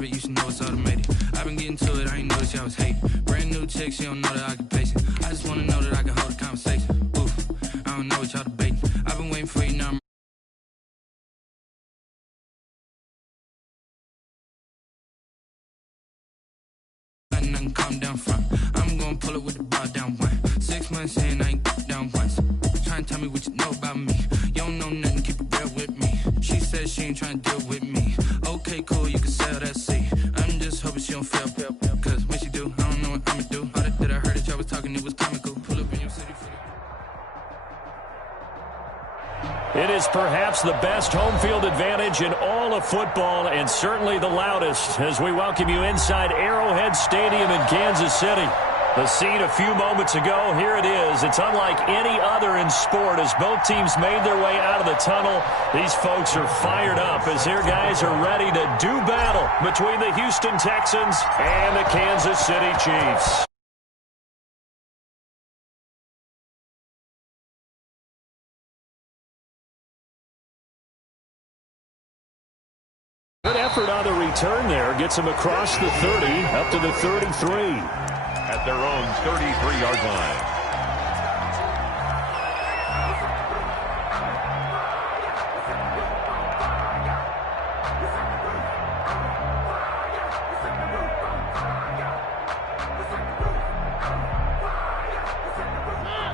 You should know it's automated. I've been getting to it, I ain't noticed y'all was hating. Brand new chick, she don't know the occupation. I just wanna know that I can hold a conversation. Oof, I don't know what y'all debating. I've been waiting for you now. Nothing calm down front. I'm gonna pull it with the bar down one. 6 months in, I ain't down once. Trying to tell me what you know about me. You don't know nothing, keep it real with me. She said she ain't trying to deal with me. Okay, cool, you can sell that seat. I'm just hoping she don't fail. Cause when she do, I don't know what I'ma do. All that I heard that y'all was talking, it was comical. Pull up in your city for the... It is perhaps the best home field advantage in all of football, and certainly the loudest, as we welcome you inside Arrowhead Stadium in Kansas City. The scene a few moments ago, here it is. It's unlike any other in sport as both teams made their way out of the tunnel. These folks are fired up as their guys are ready to do battle between the Houston Texans and the Kansas City Chiefs. Good effort on the return there. Gets them across the 30, up to the 33. At their own 33-yard line.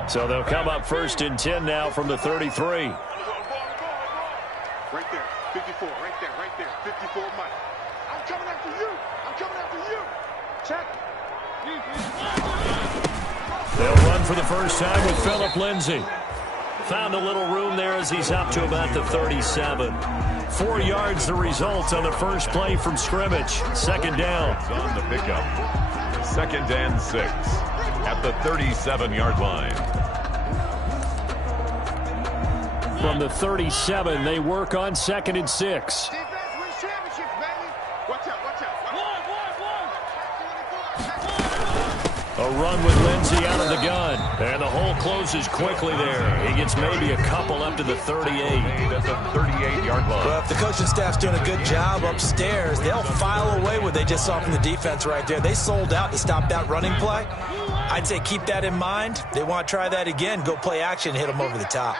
So they'll come up 1st and 10 now from the 33. Right there, 54, right there, 54, Mike. I'm coming after you. Check. They'll run for the first time with Phillip Lindsay. Found a little room there as he's up to about the 37. 4 yards the result on the first play from scrimmage. Second down. On the pickup. 2nd and 6 at the 37-yard line. From the 37, they work on 2nd and 6. A run with Lindsay out of the gun. And the hole closes quickly there. He gets maybe a couple up to the 38. At the 38-yard line. Well, if the coaching staff's doing a good job upstairs, they'll file away what they just saw from the defense right there. They sold out to stop that running play. I'd say keep that in mind. They want to try that again. Go play action, hit them over the top.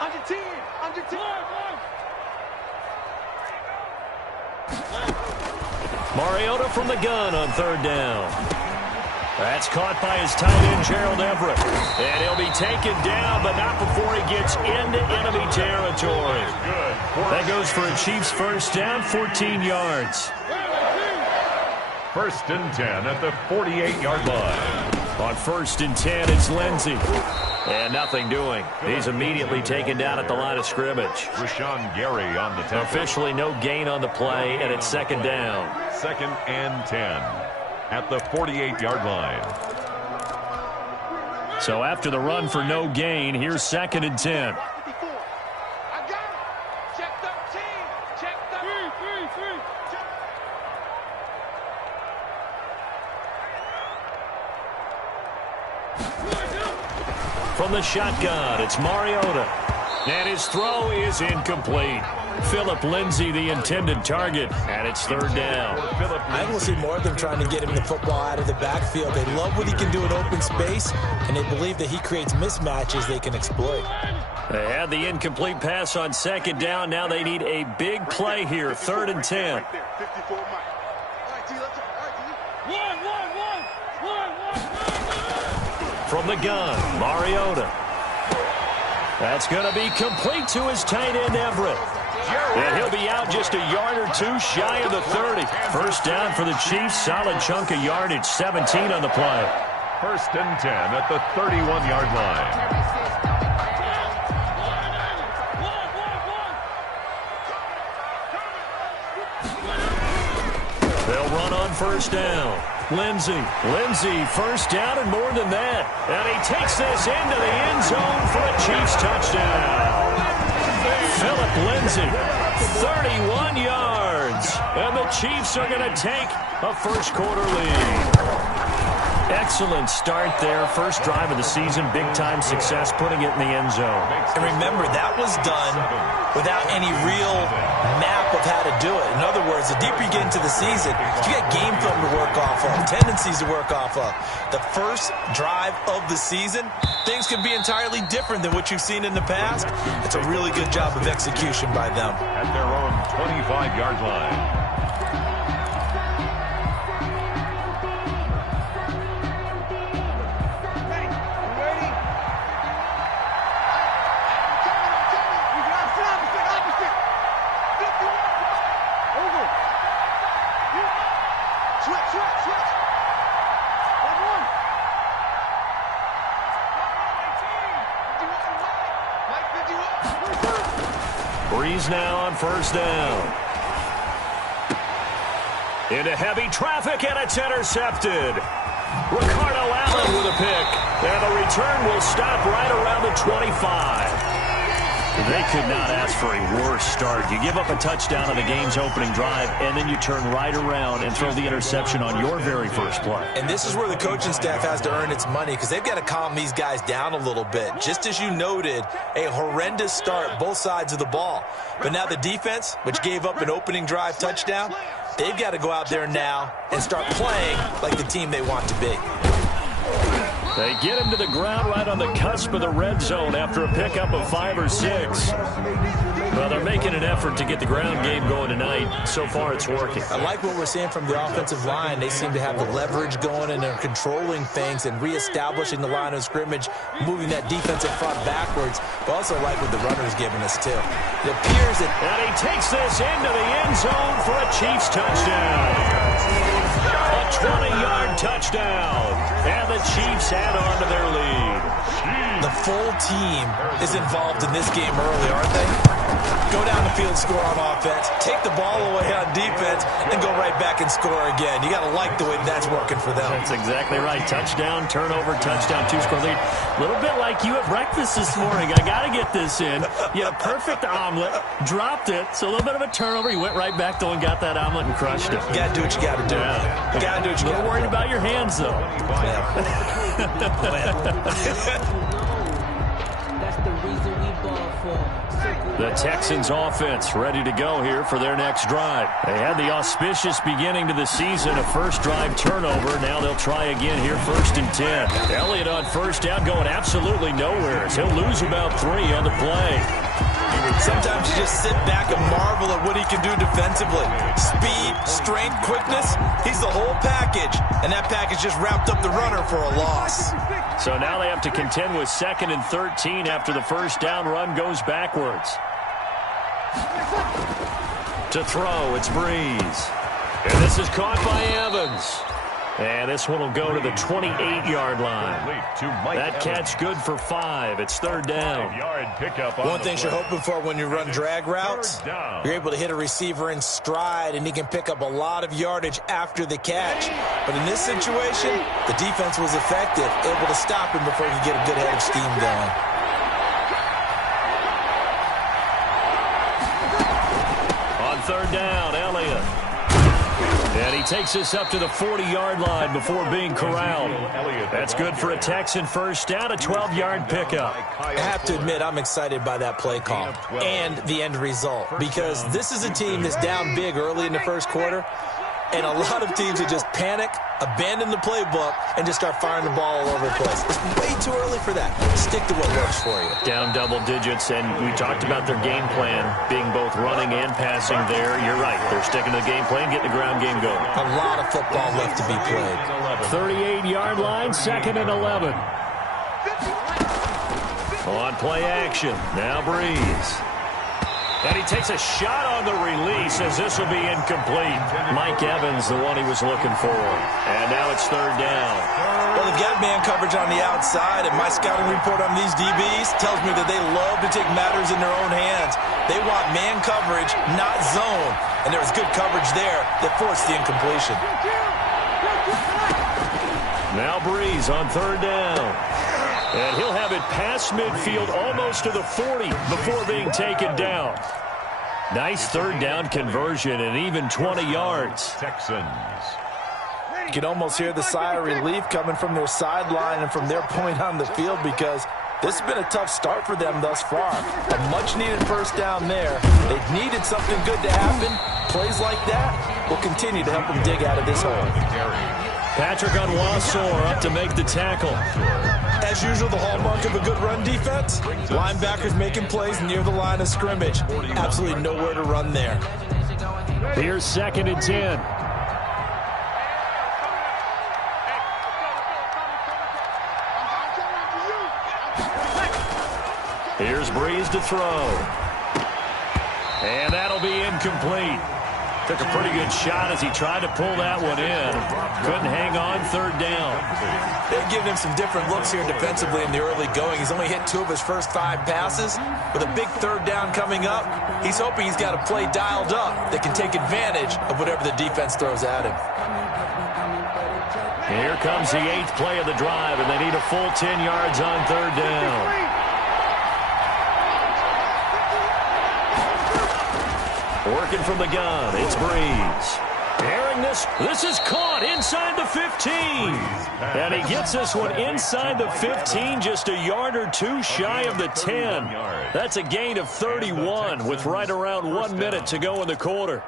Under 10. Mariota from the gun on 3rd down. That's caught by his tight end, Gerald Everett. And he'll be taken down, but not before he gets into enemy territory. That goes for a Chiefs first down, 14 yards. 1st and 10 at the 48-yard line. On 1st and 10, it's Lindsay. And nothing doing. He's immediately taken down at the line of scrimmage. Rashawn Gary on the tackle. Officially no gain on the play, and it's 2nd down. 2nd and 10 at the 48-yard line. So after the run for no gain, here's 2nd and 10. From the shotgun, it's Mariota. And his throw is incomplete. Phillip Lindsay, the intended target, and it's 3rd down. I will see more of them trying to get him the football out of the backfield. They love what he can do in open space, and they believe that he creates mismatches they can exploit. They had the incomplete pass on 2nd down. Now they need a big play here, 3rd and 10. From the gun, Mariota. That's going to be complete to his tight end, Everett. And he'll be out just a yard or two shy of the 30. First down for the Chiefs. Solid chunk of yardage, 17 on the play. 1st and 10 at the 31-yard line. They'll run on first down Lindsay. Lindsay, first down and more than that. And he takes this into the end zone for a Chiefs touchdown. Philip Lindsay, 31 yards. And the Chiefs are going to take a first quarter lead. Excellent start there. First drive of the season. Big-time success putting it in the end zone. And remember, that was done without any real map of how to do it. In other words, the deeper you get into the season, you got game film to work off of, tendencies to work off of. The first drive of the season, things can be entirely different than what you've seen in the past. It's a really good job of execution by them. At their own 25-yard line. Breeze now on first down. Into heavy traffic, and it's intercepted. Ricardo Allen with a pick. And the return will stop right around the 25. They could not ask for a worse start. You give up a touchdown on the game's opening drive, and then you turn right around and throw the interception on your very first play. And this is where the coaching staff has to earn its money, because they've got to calm these guys down a little bit. Just as you noted, a horrendous start, both sides of the ball. But now the defense, which gave up an opening drive touchdown, they've got to go out there now and start playing like the team they want to be. They get him to the ground right on the cusp of the red zone after a pickup of 5 or 6. Well, they're making an effort to get the ground game going tonight. So far, it's working. I like what we're seeing from the offensive line. They seem to have the leverage going, and they're controlling things and reestablishing the line of scrimmage, moving that defensive front backwards. But also like what the runner's giving us, too. It appears that... And he takes this into the end zone for a Chiefs touchdown. A 20-yard touchdown. And the Chiefs add on to their lead. The full team is involved in this game early, aren't they? Go down the field, score on offense, take the ball away on defense, and go right back and score again. You got to like the way that's working for them. That's exactly right. Touchdown, turnover, touchdown, 2-score lead. A little bit like you at breakfast this morning. I got to get this in. You had a perfect omelet, dropped it, so a little bit of a turnover. You went right back, though, and got that omelet and crushed it. You got to do what you got to do. Yeah. You got to do what you got to do. A little worried about your hands, though. That's the reason we ball for. The Texans offense ready to go here for their next drive. They had the auspicious beginning to the season, a first drive turnover. Now they'll try again here, 1st and 10. Elliott on first down going absolutely nowhere. He'll lose about 3 on the play. Sometimes you just sit back and marvel at what he can do defensively. Speed, strength, quickness, he's the whole package. And that package just wrapped up the runner for a loss. So now they have to contend with 2nd and 13 after the first down run goes backwards. To throw, it's Breeze. And this is caught by Evans. And this one will go to the 28-yard line. That catch good for 5. It's 3rd down. One thing you're hoping for when you run drag routes, you're able to hit a receiver in stride, and he can pick up a lot of yardage after the catch. But in this situation, the defense was effective, able to stop him before he could get a good head of steam going. On 3rd down, Elliott. And he takes this up to the 40-yard line before being corralled. That's good for a Texan first down, a 12-yard pickup. I have to admit, I'm excited by that play call and the end result, because this is a team that's down big early in the first quarter, and a lot of teams that just panic, abandon the playbook, and just start firing the ball all over the place. It's way too early for that. Stick to what works for you. Down double digits, and we talked about their game plan being both running and passing there. You're right. They're sticking to the game plan, getting the ground game going. A lot of football left to be played. 38-yard line, 2nd and 11. On play action, now Breeze. And he takes a shot on the release as this will be incomplete. Mike Evans, the one he was looking for. And now it's 3rd down. Well, they've got man coverage on the outside, and my scouting report on these DBs tells me that they love to take matters in their own hands. They want man coverage, not zone. And there was good coverage there that forced the incompletion. Now Breeze on third down. And he'll have it past midfield almost to the 40 before being taken down. Nice third down conversion and even 20 yards. Texans. You can almost hear the sigh of relief coming from their sideline and from their point on the field because this has been a tough start for them thus far. A much-needed first down there. They've needed something good to happen. Plays like that will continue to help them dig out of this hole. Patrick Onwuasor up to make the tackle. As usual, the hallmark of a good run defense, linebackers making plays near the line of scrimmage. Absolutely nowhere to run there. Here's 2nd and 10. Here's Breeze to throw. And that'll be incomplete. Took a pretty good shot as he tried to pull that one in. Couldn't hang on third down. They're giving him some different looks here defensively in the early going. He's only hit 2 of his first 5 passes. With a big third down coming up, he's hoping he's got a play dialed up that can take advantage of whatever the defense throws at him. Here comes the 8th play of the drive, and they need a full 10 yards on third down. Working from the gun, it's Breeze. Airing this is caught inside the 15. And he gets this one inside the 15, just a yard or 2 shy of the 10. That's a gain of 31 with right around 1 minute to go in the quarter.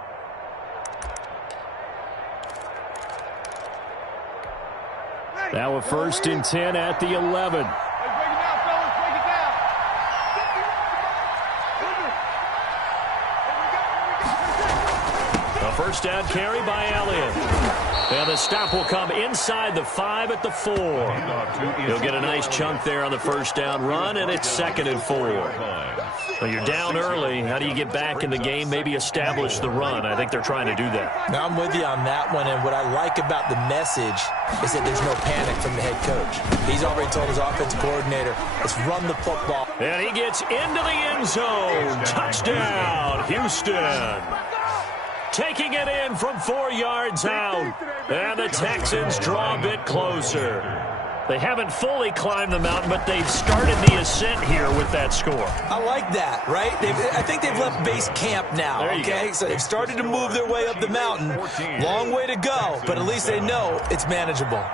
Now a 1st and 10 at the 11. First down carry by Elliott. And the stop will come inside the 5 at the 4. He'll get a nice chunk there on the first down run, and it's 2nd and 4. Well, you're down early. How do you get back in the game? Maybe establish the run. I think they're trying to do that. Now, I'm with you on that one, and what I like about the message is that there's no panic from the head coach. He's already told his offensive coordinator, let's run the football. And he gets into the end zone. Touchdown, Houston. Taking it in from 4 yards out. And the Texans draw a bit closer. They haven't fully climbed the mountain, but they've started the ascent here with that score. I like that, right? I think they've left base camp now, okay? So they've started to move their way up the mountain. Long way to go, but at least they know it's manageable.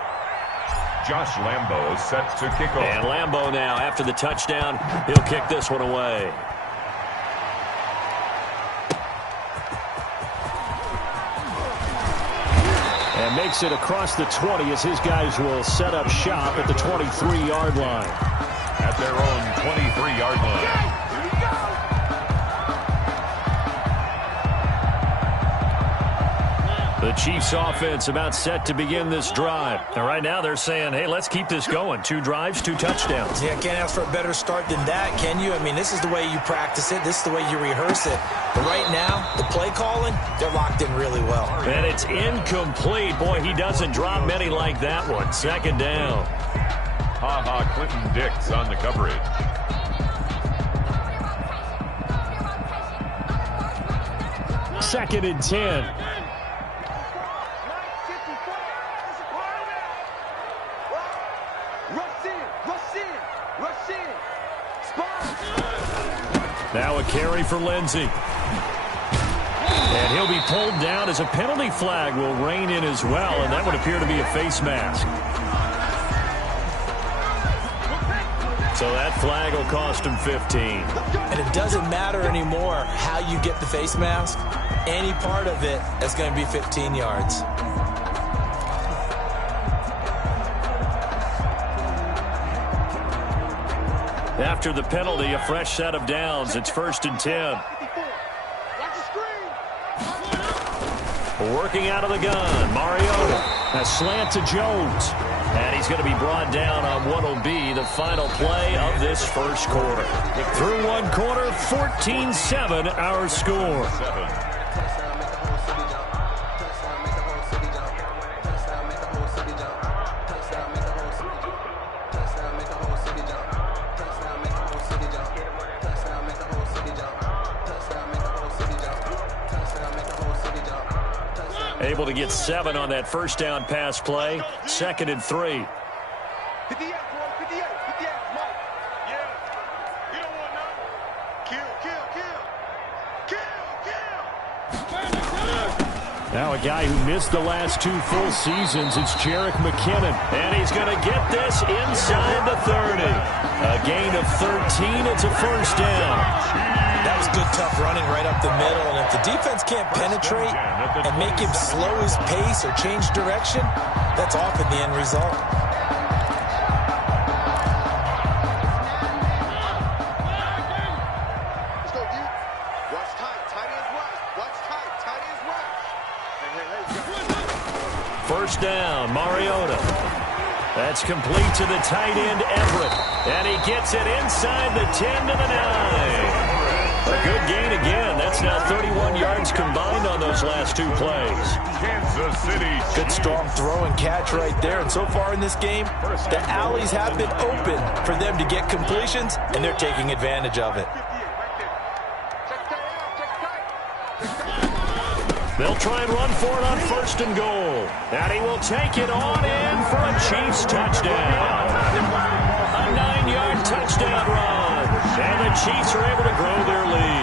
Josh Lambo set to kick off. And Lambo now, after the touchdown, he'll kick this one away. And makes it across the 20 as his guys will set up shop at the 23-yard line. At their own 23-yard line. The Chiefs offense about set to begin this drive. And right now they're saying, hey, let's keep this going. 2 drives, 2 touchdowns. Yeah, can't ask for a better start than that, can you? I mean, this is the way you practice it. This is the way you rehearse it. But right now, the play calling, they're locked in really well. And it's incomplete. Boy, he doesn't drop many like that one. 2nd down. Clinton Dix on the coverage. Second and 10. Now a carry for Lindsey. And he'll be pulled down as a penalty flag will rein in as well, and that would appear to be a face mask. So that flag will cost him 15. And it doesn't matter anymore how you get the face mask. Any part of it is going to be 15 yards. After the penalty, a fresh set of downs. It's 1st and 10. Working out of the gun, Mariota. A slant to Jones. And he's going to be brought down on what will be the final play of this first quarter. Through 1 quarter, 14-7 our score. Able to get 7 on that first down pass play. 2nd and 3. 58, boy, 58, 58, Mike. Yeah, you don't want none. Kill. Now a guy who missed the last 2 full seasons, it's Jerick McKinnon. And he's going to get this inside the 30. A gain of 13, it's a first down. That was good, tough running right up the middle. And if the defense can't penetrate and make him slow his pace or change direction, that's often the end result. Let's go, D. Watch tight. Tight ends rush. Watch tight. Tight ends rush. Hey. First down, Mariota. That's complete to the tight end, Everett. And he gets it inside the 10 to the 9. A good gain again. That's now 31 yards combined on those last 2 plays. Kansas City. Good strong throw and catch right there. And so far in this game, the alleys have been open for them to get completions, and they're taking advantage of it. They'll try and run for it on 1st and goal. And he will take it on in for a Chiefs touchdown. A 9-yard touchdown run. And the Chiefs are able to grow their lead.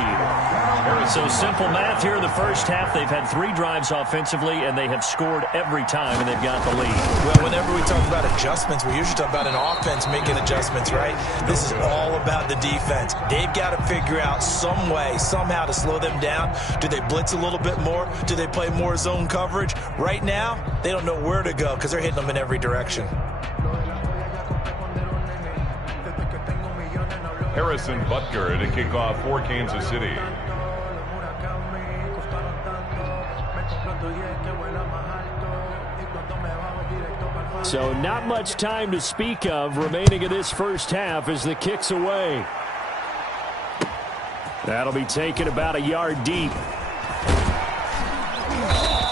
So simple math here in the first half. They've had 3 drives offensively, and they have scored every time, and they've got the lead. Well, whenever we talk about adjustments, we usually talk about an offense making adjustments, right? This is all about the defense. They've got to figure out some way, somehow to slow them down. Do they blitz a little bit more? Do they play more zone coverage? Right now, they don't know where to go because they're hitting them in every direction. Harrison Butker to kick off for Kansas City. So not much time to speak of remaining in this first half as the kick's away. That'll be taken about a yard deep.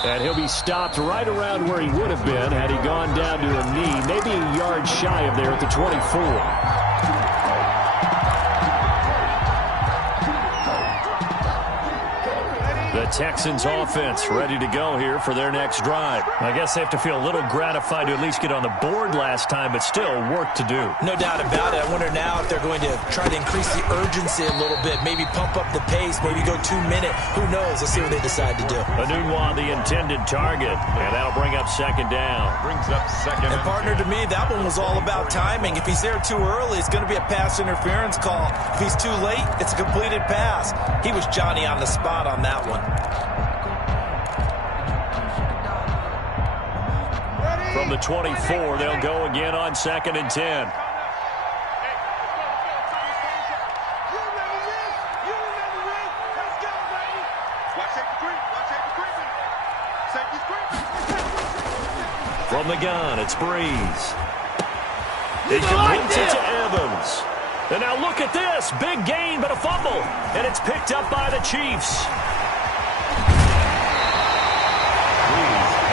And he'll be stopped right around where he would have been had he gone down to a knee, maybe a yard shy of there at the 24. The Texans offense ready to go here for their next drive. I guess they have to feel a little gratified to at least get on the board last time, but still work to do. No doubt about it. I wonder now if they're going to try to increase the urgency a little bit, maybe pump up the pace, maybe go 2-minute. Who knows? Let's see what they decide to do. Anunwa, the intended target, and that'll bring up 2nd down. Brings up 2nd. And partner, to me, that one was all about timing. If he's there too early, it's going to be a pass interference call. If he's too late, it's a completed pass. He was Johnny on the spot on that one. From the 24, they'll go again on 2nd and 10. From the gun, it's Breeze. He completes it to Evans. And now look at this. Big gain, but a fumble. And it's picked up by the Chiefs.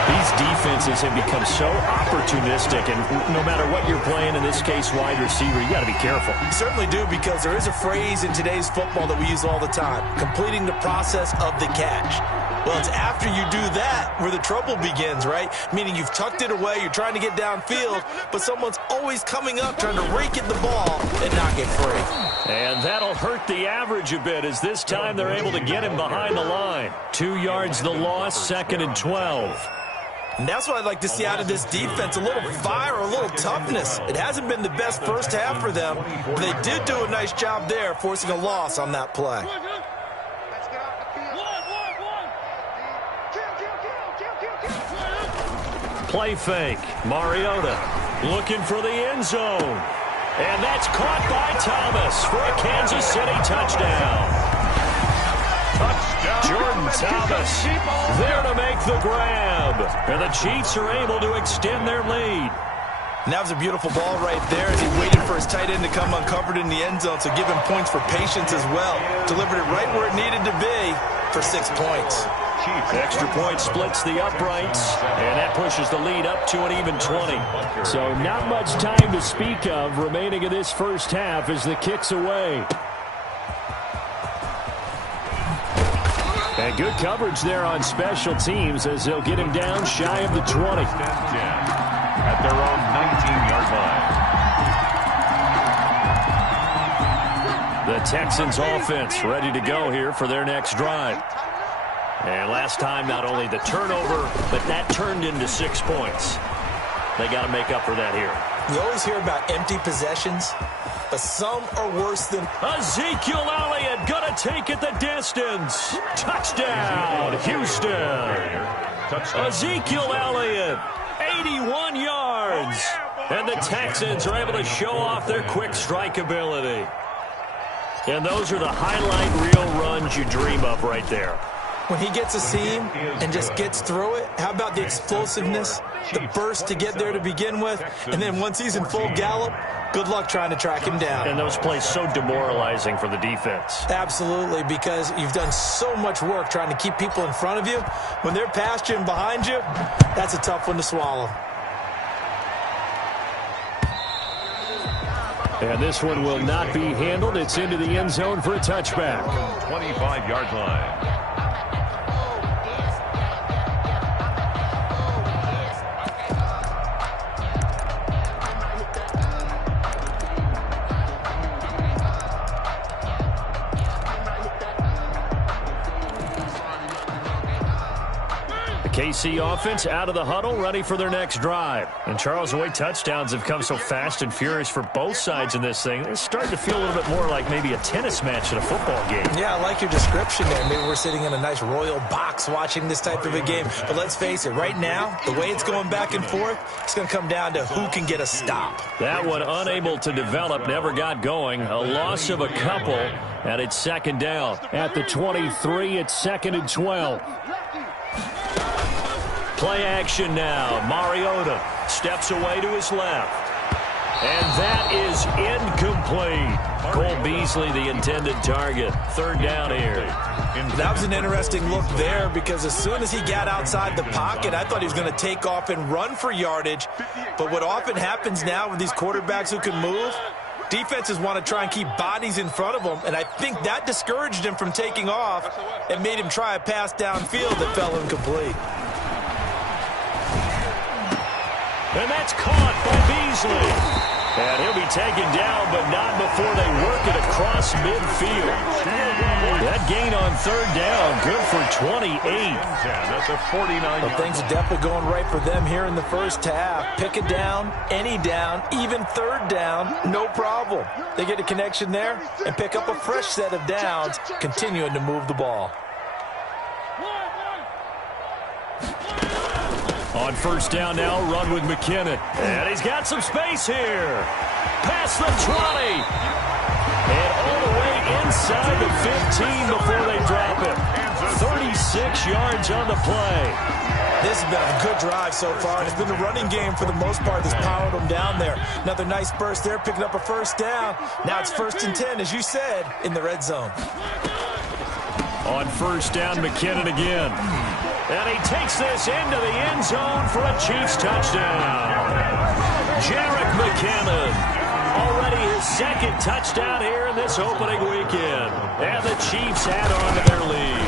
These defenses have become so opportunistic, and no matter what you're playing, in this case wide receiver, you got to be careful. You certainly do, because there is a phrase in today's football that we use all the time: completing the process of the catch. Well, it's after you do that where the trouble begins, right? Meaning you've tucked it away, you're trying to get downfield, but someone's always coming up trying to rake at the ball and knock it free. And that'll hurt the average a bit, as this time they're able to get him behind the line. 2 yards the loss, 2nd and 12. And that's what I'd like to see out of this defense, a little fire, a little toughness. It hasn't been the best first half for them, but they did do a nice job there, forcing a loss on that play. Play fake. Mariota looking for the end zone. And that's caught by Thomas for a Kansas City touchdown. Jordan Thomas there to make the grab. And the Chiefs are able to extend their lead. And that was a beautiful ball right there as he waited for his tight end to come uncovered in the end zone, so give him points for patience as well. Delivered it right where it needed to be for 6 points. Extra point splits the uprights, and that pushes the lead up to an even 20. So not much time to speak of remaining in this first half as the kick's away. And good coverage there on special teams as they'll get him down shy of the 20. At their own 19-yard line. The Texans offense ready to go here for their next drive. And last time, not only the turnover, but that turned into 6 points. They got to make up for that here. You always hear about empty possessions, but some are worse than... Ezekiel Elliott going to take it the distance. Touchdown, Houston. Ezekiel Elliott, 81 yards. And the Texans are able to show off their quick strike ability. And those are the highlight reel runs you dream of right there. When he gets a seam and just gets through it, how about the explosiveness, the burst to get there to begin with, and then once he's in full gallop, good luck trying to track him down. And those plays so demoralizing for the defense. Absolutely, because you've done so much work trying to keep people in front of you. When they're past you and behind you, that's a tough one to swallow. And this one will not be handled. It's into the end zone for a touchback. 25-yard line. KC offense out of the huddle, ready for their next drive. And Charles, the way touchdowns have come so fast and furious for both sides in this thing, it's starting to feel a little bit more like maybe a tennis match in a football game. Yeah, I like your description there. Maybe we're sitting in a nice royal box watching this type of a game. But let's face it, right now, the way it's going back and forth, it's going to come down to who can get a stop. That one unable to develop, never got going. A loss of a couple, and it's second down. At the 23, it's 2nd and 12. Play action now. Mariota steps away to his left. And that is incomplete. Cole Beasley, the intended target. 3rd down here. That was an interesting look there because as soon as he got outside the pocket, I thought he was going to take off and run for yardage. But what often happens now with these quarterbacks who can move, defenses want to try and keep bodies in front of them, and I think that discouraged him from taking off and made him try a pass downfield that fell incomplete. And that's caught by Beasley. And he'll be taken down, but not before they work it across midfield. That gain on 3rd down, good for 28. That's a 49. Well, things are definitely going right for them here in the first half. Pick a down, any down, even 3rd down, no problem. They get a connection there and pick up a fresh set of downs, continuing to move the ball. On 1st down now, run with McKinnon. And he's got some space here. Past the 20. And all the way inside the 15 before they drop it. 36 yards on the play. This has been a good drive so far, and it's been the running game for the most part that's powered them down there. Another nice burst there, picking up a 1st down. Now it's 1st and 10, as you said, in the red zone. On 1st down, McKinnon again. And he takes this into the end zone for a Chiefs touchdown. Jerick McKinnon, already his 2nd touchdown here in this opening weekend. And the Chiefs add on to their lead.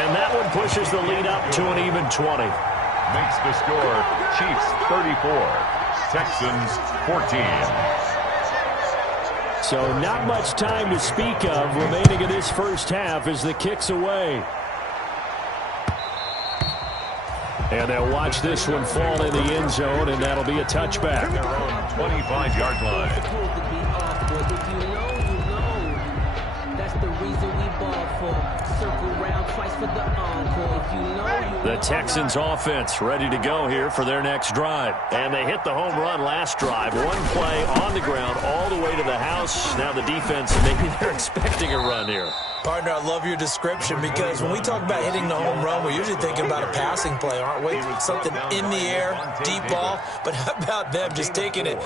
And that one pushes the lead up to an even 20. Makes the score Chiefs 34, Texans 14. So not much time to speak of remaining in this first half as the kick's away. And they'll watch this one fall in the end zone, and that'll be a touchback. Their own 25-yard line. That's the reason we ball for. Circle round twice for the encore. If you know, the Texans offense ready to go here for their next drive. And they hit the home run last drive. One play on the ground all the way to the house. Now the defense, maybe they're expecting a run here. Partner, I love your description because when we talk about hitting the home run, we're usually thinking about a passing play, aren't we? Something in the air, deep ball. But how about them just taking it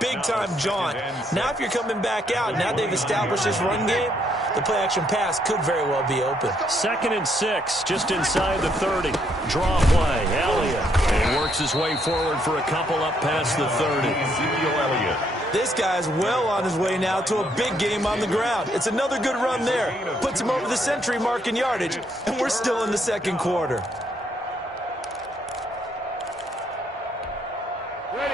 big-time jaunt? Now if you're coming back out, now they've established this run game, the play-action pass could very well be open. 2nd and 6, just inside the 30. Draw play, Elliott. And he works his way forward for a couple up past the 30. Ezekiel Elliott. This guy's well on his way now to a big game on the ground. It's another good run there. Puts him over the century mark in yardage, and we're still in the second quarter.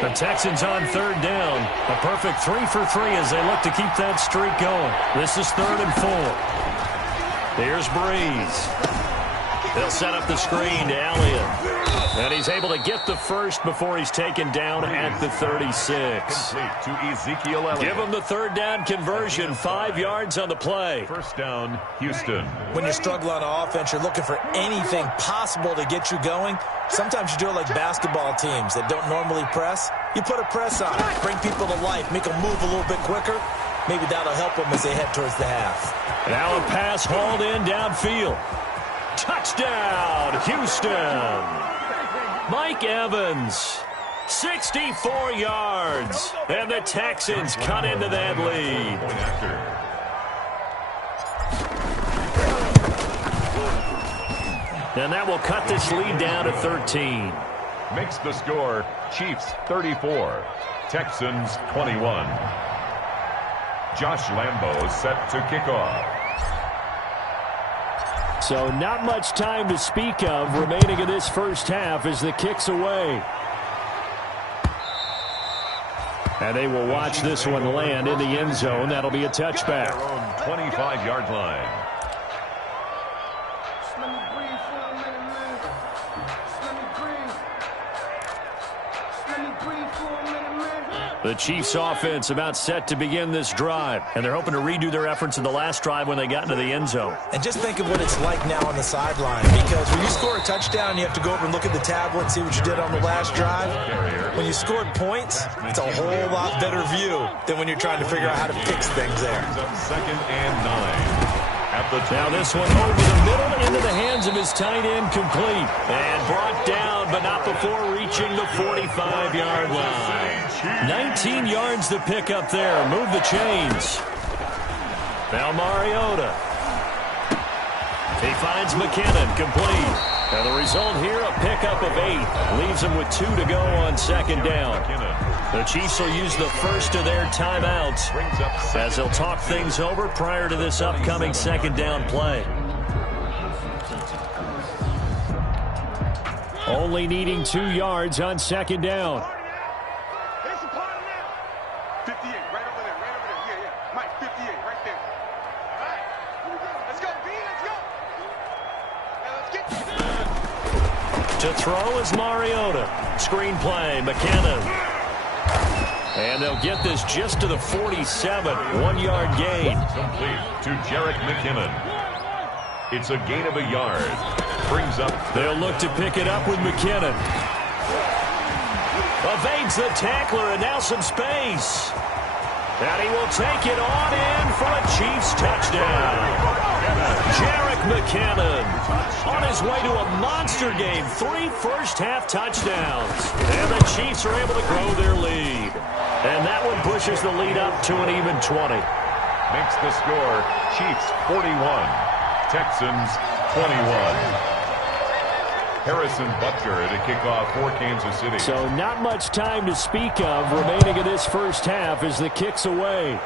The Texans on third down. A perfect 3 for 3 as they look to keep that streak going. This is 3rd and 4. Here's Breeze. They'll set up the screen to Elliott. And he's able to get the first before he's taken down at the 36. Complete to Ezekiel Elliott. Give him the 3rd down conversion, 5 yards on the play. First down, Houston. When you're struggling on offense, you're looking for anything possible to get you going. Sometimes you do it like basketball teams that don't normally press. You put a press on it, bring people to life, make them move a little bit quicker. Maybe that'll help them as they head towards the half. Now a pass hauled in downfield. Touchdown, Houston. Mike Evans, 64 yards, and the Texans cut into that lead. And that will cut this lead down to 13. Makes the score Chiefs 34, Texans 21. Josh Lambo set to kick off. So not much time to speak of remaining in this first half as the kick's away. And they will watch this one land in the end zone. That'll be a touchback. Their own 25-yard line. The Chiefs offense about set to begin this drive, and they're hoping to redo their efforts in the last drive when they got into the end zone. And just think of what it's like now on the sideline, because when you score a touchdown, you have to go over and look at the tablet and see what you did on the last drive. When you scored points, it's a whole lot better view than when you're trying to figure out how to fix things there. Second and 9. Now this one over the middle into the hands of his tight end, complete. And brought down, but not before reaching the 45-yard line. 19 yards to pick up there. Move the chains. Now Mariota. He finds McKinnon, complete. And the result here, a pickup of 8. Leaves him with 2 to go on second down. The Chiefs will use the first of their timeouts as they'll talk things over prior to this upcoming second down play. Only needing 2 yards on second down. Here's the party now. 58, right over there, right over there. Yeah, yeah. Mike, 58, right there. All right, here we go. Let's go, B, let's go. Now let's get To throw is Mariota. Screen play, McKinnon. And they'll get this just to the 47. 1-yard gain. Complete to Jerick McKinnon. It's a gain of a yard. Brings up. They'll look to pick it up with McKinnon. Evades the tackler, and now some space. And he will take it on in for a Chiefs touchdown. Jerick McKinnon on his way to a monster game. 3 first-half touchdowns. And the Chiefs are able to grow their lead. And that one pushes the lead up to an even 20. Makes the score Chiefs 41, Texans 21. Harrison Butker to kick off for Kansas City. So not much time to speak of remaining in this first half as the kick's away.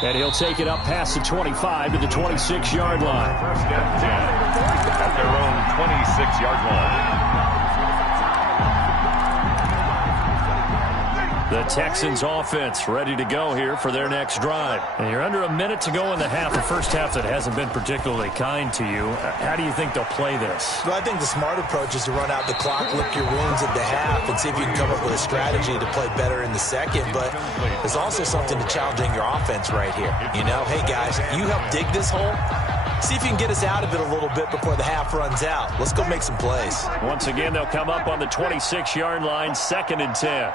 And he'll take it up past the 25 to the 26-yard line. First and 10 at their own 26-yard line. The Texans offense ready to go here for their next drive. And you're under a minute to go in the half, the first half that hasn't been particularly kind to you. How do you think they'll play this? Well, I think the smart approach is to run out the clock, lick your wounds at the half, and see if you can come up with a strategy to play better in the second. But there's also something to challenging your offense right here. You know, hey, guys, you help dig this hole. See if you can get us out of it a little bit before the half runs out. Let's go make some plays. Once again, they'll come up on the 26-yard line, 2nd and 10.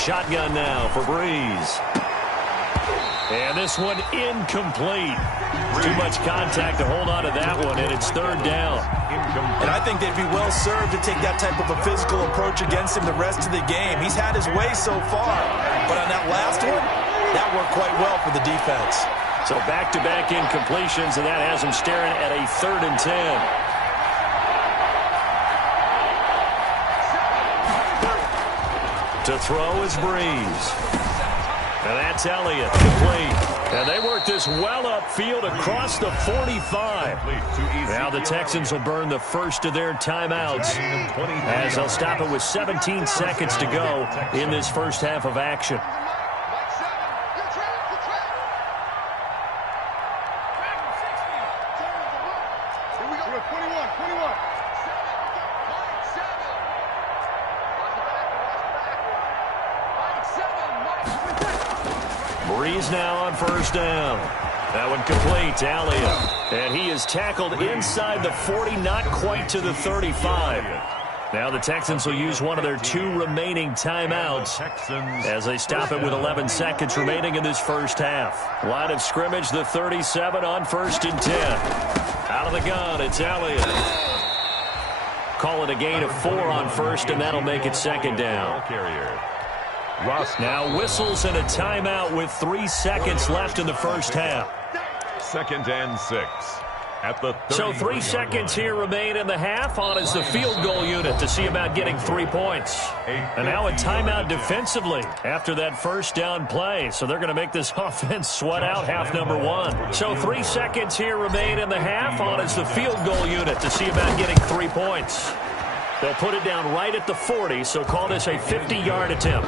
Shotgun now for Breeze. And this one incomplete. Too much contact to hold on to that one, and it's 3rd down. And I think they'd be well served to take that type of a physical approach against him the rest of the game. He's had his way so far, but on that last one, that worked quite well for the defense. So back-to-back incompletions, and that has him staring at a 3rd and 10. To throw is Breeze. And that's Elliott, complete. And they work this well upfield across the 45. Now the Texans will burn the first of their timeouts as they'll stop it with 17 seconds to go in this first half of action. Breeze now on first down. That one complete to Elliott. And he is tackled inside the 40, not quite to the 35. Now the Texans will use one of their 2 remaining timeouts as they stop it with 11 seconds remaining in this first half. Line of scrimmage, the 37 on 1st and 10. Out of the gun, it's Elliott. Call it a gain of 4 on first, and that'll make it 2nd down. Now whistles and a timeout with 3 seconds left in the first half. 2nd and 6 at the 30. So 3 seconds here remain in the half. On is the field goal unit to see about getting 3 points. And now a timeout defensively after that first down play. So they're going to make this offense sweat out half number 1. So 3 seconds here remain in the half. On is the field goal unit to see about getting 3 points. They'll put it down right at the 40, so call this a 50-yard attempt.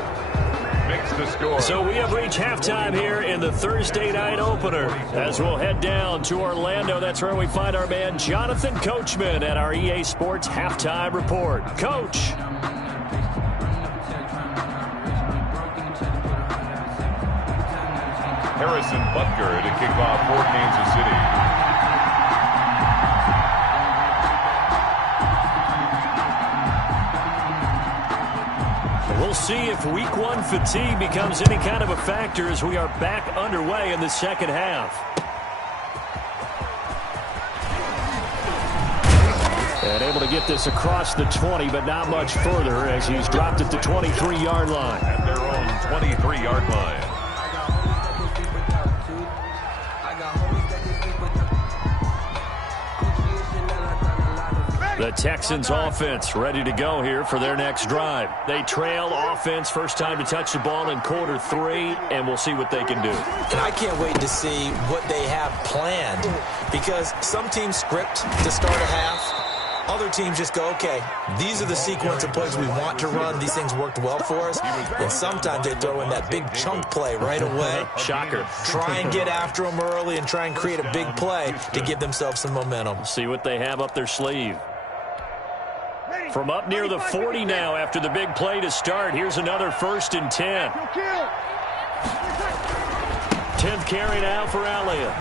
So we have reached halftime here in the Thursday night opener as we'll head down to Orlando. That's where we find our man Jonathan Coachman at our EA Sports Halftime Report. Coach. Harrison Butker to kick off for Kansas City. We'll see if Week 1 fatigue becomes any kind of a factor as we are back underway in the second half. And able to get this across the 20, but not much further as he's dropped at the 23-yard line. At their own 23-yard line. The Texans offense ready to go here for their next drive. They trail offense, first time to touch the ball in quarter 3, and we'll see what they can do. And I can't wait to see what they have planned, because some teams script to start a half. Other teams just go, okay, these are the sequence of plays we want to run. These things worked well for us. And sometimes they throw in that big chunk play right away. Shocker. Try and get after them early and try and create a big play to give themselves some momentum. See what they have up their sleeve. From up near the 40 now after the big play to start. Here's another 1st and 10. 10th carry now for Elliott.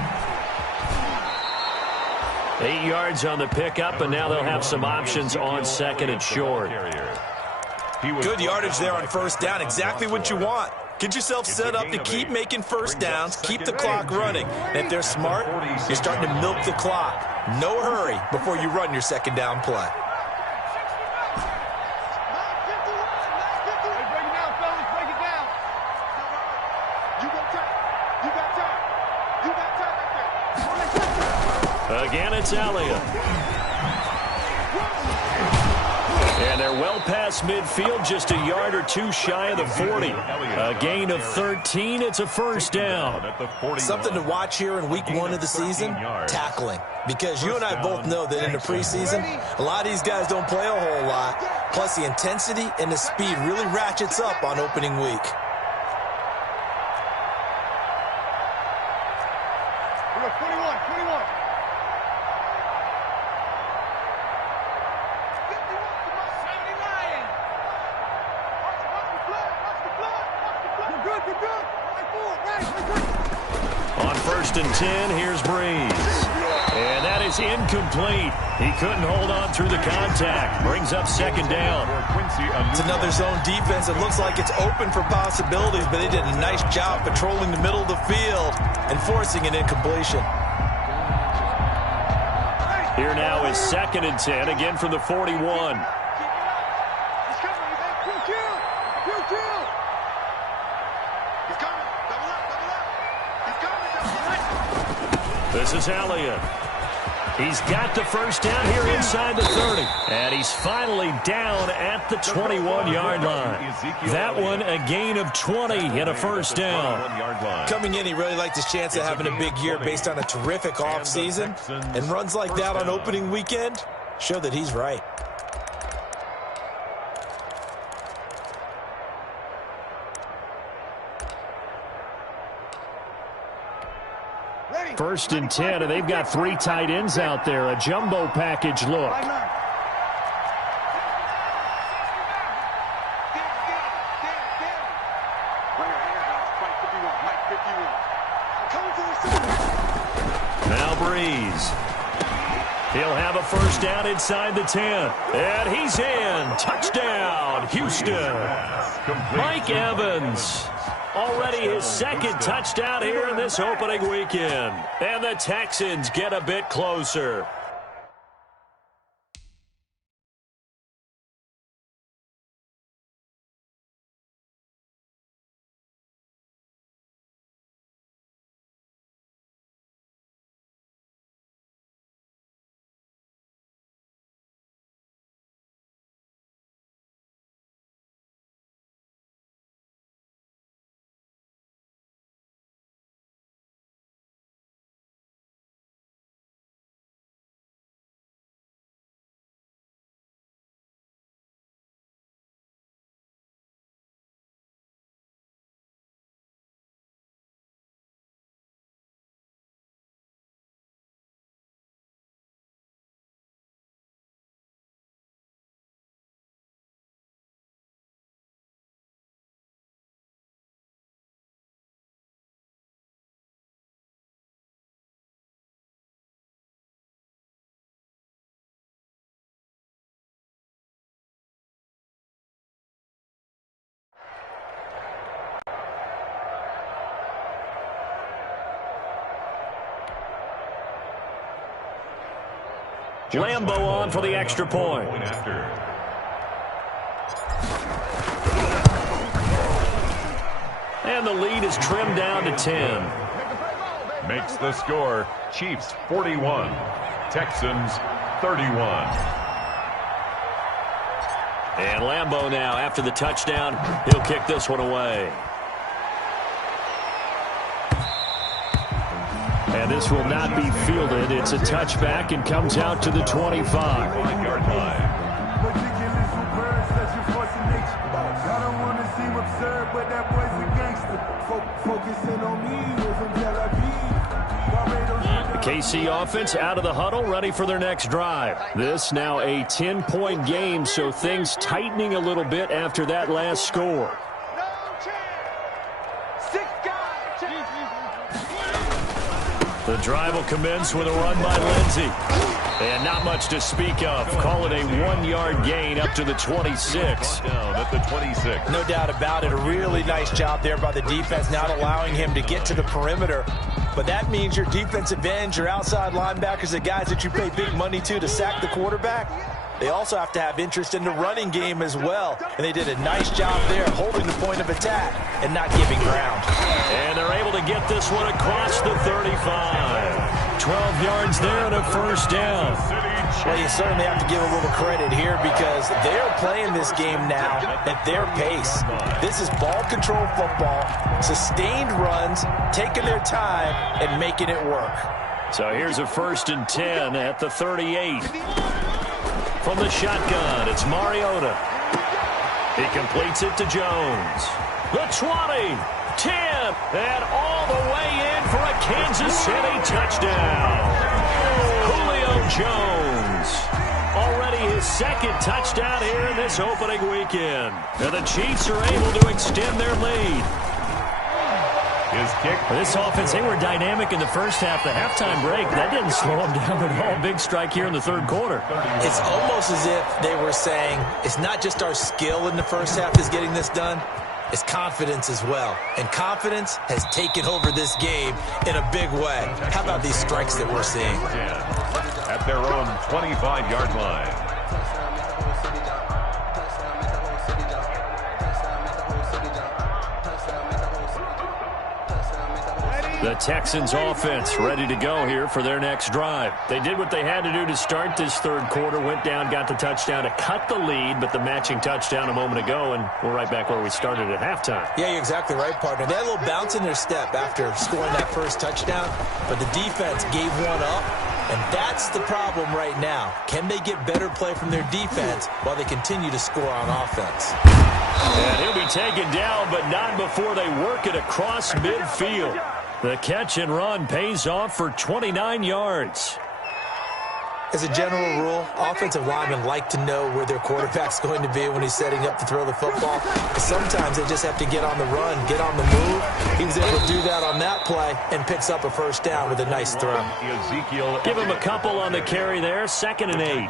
8 yards on the pickup, and now they'll have some options on 2nd and short. Good yardage there on first down. Exactly what you want. Get yourself set up to keep making first downs, keep the clock running. And if they're smart, you're starting to milk the clock. No hurry before you run your second down play. Again, it's Elliott. And they're well past midfield, just a yard or 2 shy of the 40. A gain of 13. It's a first down. Something to watch here in week 1 of the season, tackling. Because you and I both know that in the preseason, a lot of these guys don't play a whole lot. Plus, the intensity and the speed really ratchets up on opening week. On 1st and 10, here's Breeze. And that is incomplete. He couldn't hold on through the contact. Brings up 2nd down. It's another zone defense. It looks like it's open for possibilities, but they did a nice job patrolling the middle of the field and forcing an incompletion. Here now is 2nd and 10, again from the 41. This is Elliott. He's got the first down here inside the 30. And he's finally down at the 21-yard line. That one, a gain of 20 and a first down. Coming in, he really liked his chance of having a big year based on a terrific offseason. And runs like that on opening weekend show that he's right. First and 10, and they've got 3 tight ends out there. A jumbo package look. Now Breeze. He'll have a first down inside the 10. And he's in. Touchdown, Houston. Mike Evans. Already his second touchdown here in this opening weekend. And the Texans get a bit closer. Lambo on for the extra point. And the lead is trimmed down to 10. Makes the score Chiefs 41, Texans 31. And Lambo now, after the touchdown, he'll kick this one away. And this will not be fielded. It's a touchback and comes out to the 25-yard line. The KC offense out of the huddle, ready for their next drive. This now a 10-point game, so things tightening a little bit after that last score. The drive will commence with a run by Lindsey. And not much to speak of. Call it a 1-yard gain up to the 26. Down at the 26. No doubt about it. A really nice job there by the defense, not allowing him to get to the perimeter. But that means your defensive ends, your outside linebackers, the guys that you pay big money to sack the quarterback, they also have to have interest in the running game as well. And they did a nice job there holding the point of attack and not giving ground. And they're able to get this one across the 35. 12 yards there and a first down. Well, you certainly have to give a little credit here because they're playing this game now at their pace. This is ball control football, sustained runs, taking their time, and making it work. So here's a 1st and 10 at the 38. From the shotgun, it's Mariota. He completes it to Jones. The 20, 10, and all the way in for a Kansas City touchdown. Julio Jones. Already his second touchdown here in this opening weekend. And the Chiefs are able to extend their lead. His kick. This offense, they were dynamic in the first half. The halftime break, that didn't slow them down at all. Big strike here in the third quarter. It's almost as if they were saying, it's not just our skill in the first half that's getting this done, it's confidence as well. And confidence has taken over this game in a big way. How about these strikes that we're seeing? At their own 25-yard line. The Texans offense ready to go here for their next drive. They did what they had to do to start this third quarter, went down, got the touchdown to cut the lead, but the matching touchdown a moment ago, and we're right back where we started at halftime. Yeah, you're exactly right, partner. They had a little bounce in their step after scoring that first touchdown, but the defense gave one up, and that's the problem right now. Can they get better play from their defense while they continue to score on offense? And he'll be taken down, but not before they work it across midfield. The catch and run pays off for 29 yards. As a general rule, offensive linemen like to know where their quarterback's going to be when he's setting up to throw the football. But sometimes they just have to get on the run, get on the move. He was able to do that on that play and picks up a first down with a nice throw. Give him a couple on the carry there, 2nd and 8.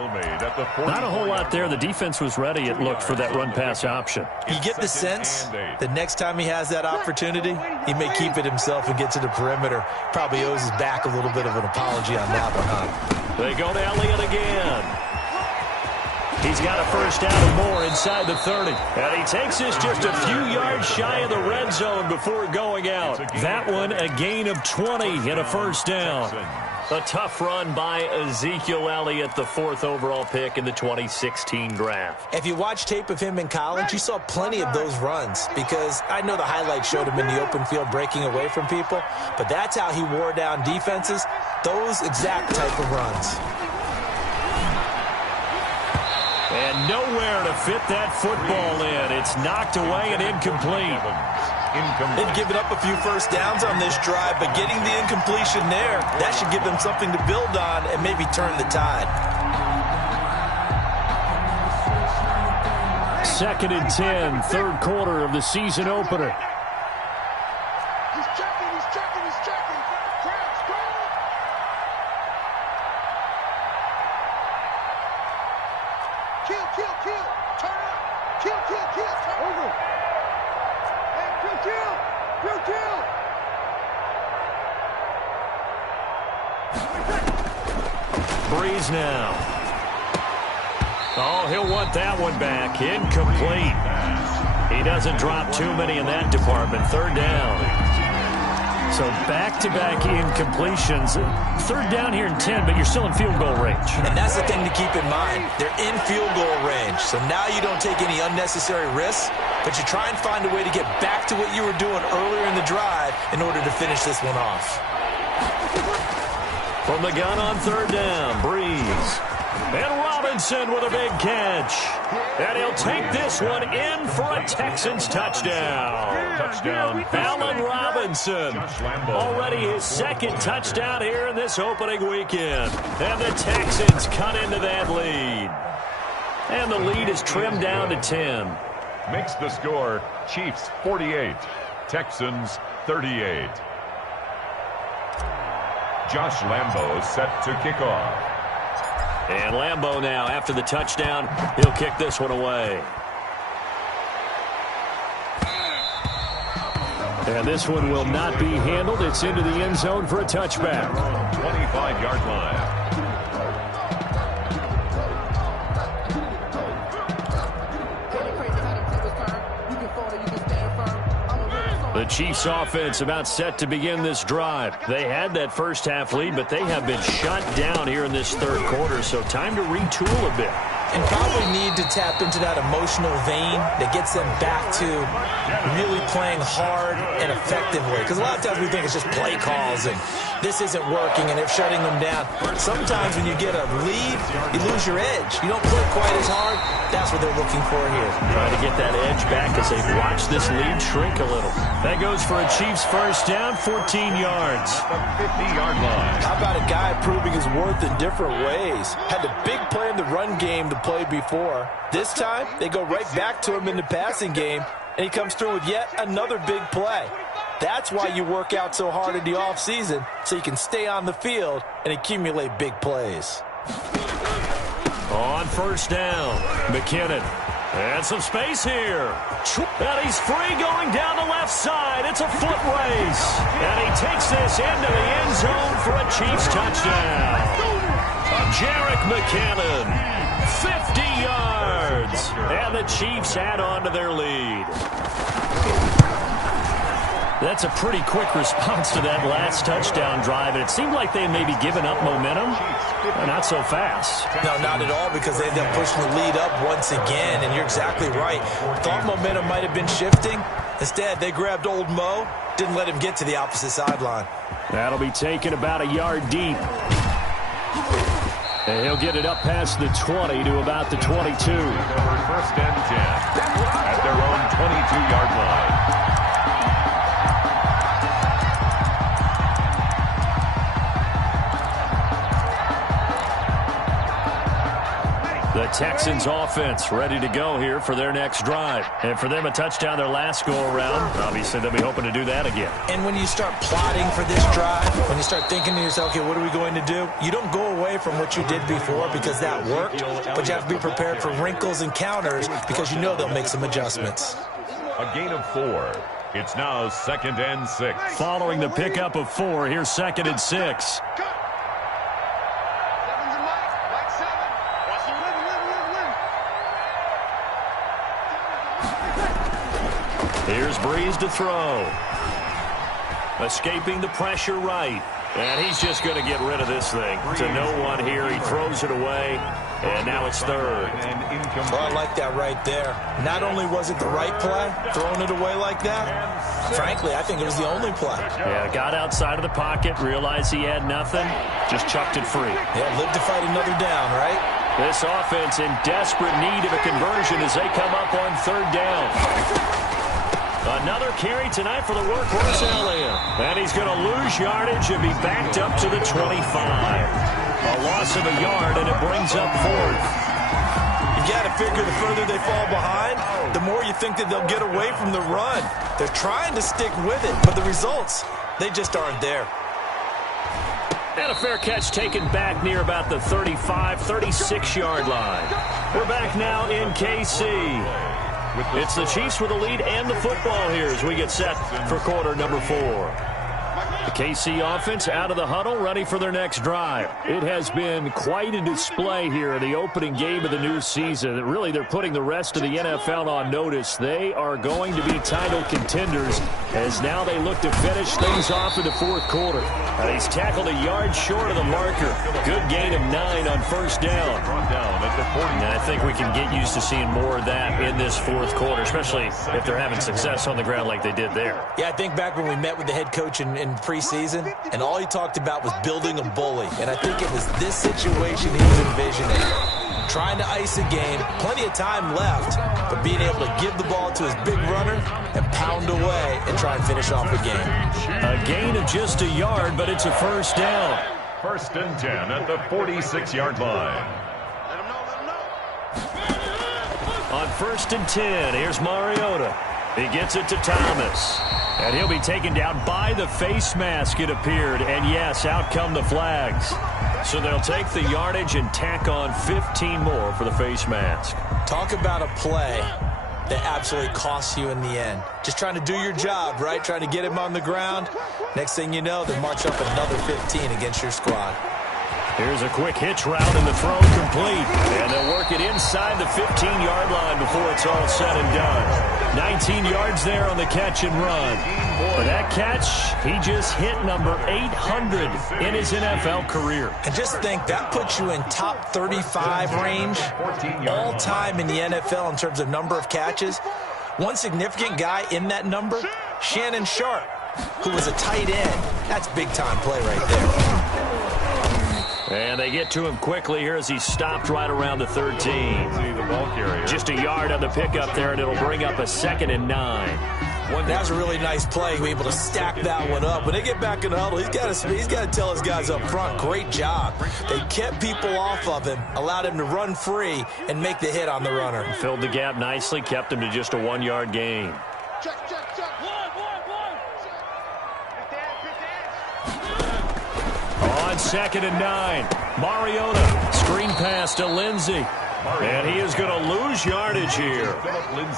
Not a whole lot there. The defense was ready, it looked, for that run-pass option. You get the sense that next time he has that opportunity, he may keep it himself and get to the perimeter. Probably owes his back a little bit of an apology on that one, huh? They go to Elliott again. He's got a first down and more inside the 30. And he takes this just a few yards shy of the red zone before going out. That one a gain of 20 and a first down. A tough run by Ezekiel Elliott, the 4th overall pick in the 2016 draft. If you watch tape of him in college, you saw plenty of those runs because I know the highlights showed him in the open field breaking away from people, but that's how he wore down defenses, those exact type of runs. And nowhere to fit that football in. It's knocked away and incomplete. They've given up a few first downs on this drive, but getting the incompletion there, that should give them something to build on and maybe turn the tide. 2nd and 10, third quarter of the season opener. He's checking, he's checking, he's checking. Crouch, go! Kill, kill, kill. Turn up. Kill, kill, kill. Turn over. Hey, kill, kill. Kill, kill. Breeze now. Oh, he'll want that one back. Incomplete. He doesn't drop too many in that department. 3rd down. So back-to-back incompletions. 3rd down here in 10, but you're still in field goal range. And that's the thing to keep in mind. They're in field goal range. So now you don't take any unnecessary risks, but you try and find a way to get back to what you were doing earlier in the drive in order to finish this one off. From the gun on 3rd down, Breeze. And Robinson with a big catch. And he'll take this one in for a Texans touchdown. Touchdown, Allen Robinson. Already his 2nd touchdown here in this opening weekend. And the Texans cut into that lead. And the lead is trimmed down to 10. Makes the score Chiefs 48, Texans 38. Josh Lambo set to kick off. And Lambo now, after the touchdown, he'll kick this one away. And this one will not be handled. It's into the end zone for a touchback. 25-yard line. The Chiefs offense about set to begin this drive. They had that first half lead, but they have been shut down here in this third quarter, so time to retool a bit. And probably need to tap into that emotional vein that gets them back to really playing hard and effectively. Because a lot of times we think it's just play calls and this isn't working and they're shutting them down. Sometimes when you get a lead, you lose your edge. You don't play quite as hard. That's what they're looking for here. Trying to get that edge back as they've watched this lead shrink a little. That goes for a Chiefs first down, 14 yards. 50-yard line. How about a guy proving his worth in different ways? Had the big play in the run game to play before. This time, they go right back to him in the passing game, and he comes through with yet another big play. That's why you work out so hard in the offseason, so you can stay on the field and accumulate big plays. On first down, McKinnon. And some space here. And he's free going down the left side. It's a foot race. And he takes this into the end zone for a Chiefs touchdown. Jerick McKinnon. 50 yards. And the Chiefs add on to their lead. That's a pretty quick response to that last touchdown drive, and it seemed like they may be giving up momentum. Not so fast. No, not at all, because they ended up pushing the lead up once again, and you're exactly right. Thought momentum might have been shifting. Instead, they grabbed old Mo, didn't let him get to the opposite sideline. That'll be taken about a yard deep. And he'll get it up past the 20 to about the 22. First and 10 at their own 22-yard line. The Texans offense ready to go here for their next drive. And for them, a touchdown their last go-around. Obviously, they'll be hoping to do that again. And when you start plotting for this drive, when you start thinking to yourself, okay, what are we going to do? You don't go away from what you did before because that worked, but you have to be prepared for wrinkles and counters because you know they'll make some adjustments. A gain of 4. It's now 2nd and 6. Following the pickup of 4, here's 2nd and 6. Here's Breeze to throw. Escaping the pressure right. And he's just going to get rid of this thing. To no one here. He throws it away. And now it's 3rd. Well, I like that right there. Not only was it the right play, throwing it away like that, frankly, I think it was the only play. Yeah, got outside of the pocket, realized he had nothing, just chucked it free. Yeah, live to fight another down, right? This offense in desperate need of a conversion as they come up on 3rd down. Another carry tonight for the workhorse Elliott. And he's going to lose yardage and be backed up to the 25. A loss of a yard, and it brings up 4th. You got to figure the further they fall behind, the more you think that they'll get away from the run. They're trying to stick with it, but the results, they just aren't there. And a fair catch taken back near about the 35, 36-yard line. We're back now in KC. It's the Chiefs with the lead and the football here as we get set for quarter number 4. The KC offense out of the huddle, ready for their next drive. It has been quite a display here in the opening game of the new season. Really, they're putting the rest of the NFL on notice. They are going to be title contenders as now they look to finish things off in the 4th quarter. He's tackled a yard short of the marker. Good gain of 9 on 1st down. And I think we can get used to seeing more of that in this 4th quarter, especially if they're having success on the ground like they did there. Yeah, I think back when we met with the head coach in preseason, and all he talked about was building a bully. And I think it was this situation he was envisioning. Trying to ice a game, plenty of time left, but being able to give the ball to his big runner and pound away and try and finish off the game. A gain of just a yard, but it's a 1st down. 1st and 10 at the 46-yard line. On 1st and 10, here's Mariota. He gets it to Thomas. And he'll be taken down by the face mask, it appeared. And yes, out come the flags. So they'll take the yardage and tack on 15 more for the face mask. Talk about a play that absolutely costs you in the end. Just trying to do your job, right? Trying to get him on the ground. Next thing you know, they march up another 15 against your squad. Here's a quick hitch route and the throw complete. And they'll work it inside the 15-yard line before it's all said and done. 19 yards there on the catch and run. For that catch, he just hit number 800 in his NFL career. And just think, that puts you in top 35 range all time in the NFL in terms of number of catches. One significant guy in that number, Shannon Sharp, who was a tight end. That's big-time play right there. And they get to him quickly here as he's stopped right around the 13. Just a yard on the pickup there, and it'll bring up a 2nd and 9. That was a really nice play, to be able to stack that one up. When they get back in the huddle, he's got to tell his guys up front, great job. They kept people off of him, allowed him to run free, and make the hit on the runner. Filled the gap nicely, kept him to just a 1-yard gain. Check. On 2nd and 9, Mariota, screen pass to Lindsey. And he is going to lose yardage here.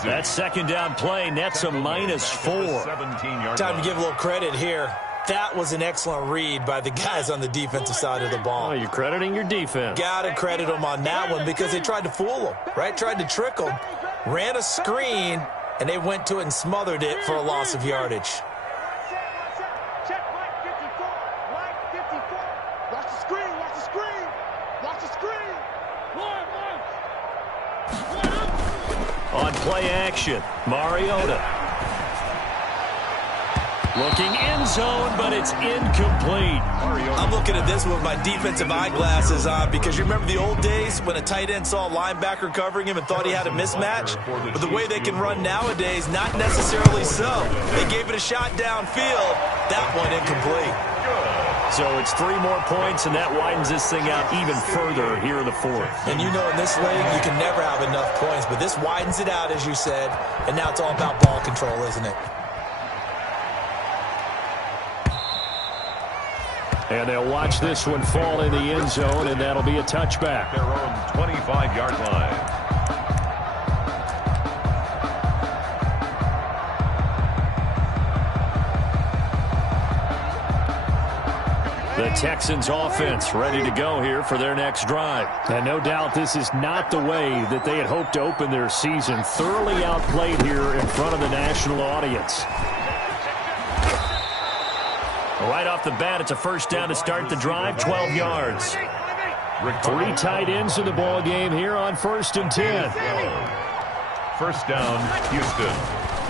That 2nd down play nets a -4. Time to give a little credit here. That was an excellent read by the guys on the defensive side of the ball. Oh, you're crediting your defense. Got to credit them on that one because they tried to fool them, right? Tried to trick them, ran a screen, and they went to it and smothered it for a loss of yardage. On play action, Mariota. Looking end zone, but it's incomplete. I'm looking at this with my defensive eyeglasses on because you remember the old days when a tight end saw a linebacker covering him and thought he had a mismatch? But the way they can run nowadays, not necessarily so. They gave it a shot downfield. That one incomplete. So it's 3 more points, and that widens this thing out even further here in the fourth. And you know in this league, you can never have enough points, but this widens it out, as you said, and now it's all about ball control, isn't it? And they'll watch this one fall in the end zone, and that'll be a touchback. Their own 25-yard line. The Texans offense ready to go here for their next drive. And no doubt this is not the way that they had hoped to open their season. Thoroughly outplayed here in front of the national audience. Right off the bat, it's a first down to start the drive, 12 yards. 3 tight ends in the ball game here on 1st and 10. First down, Houston.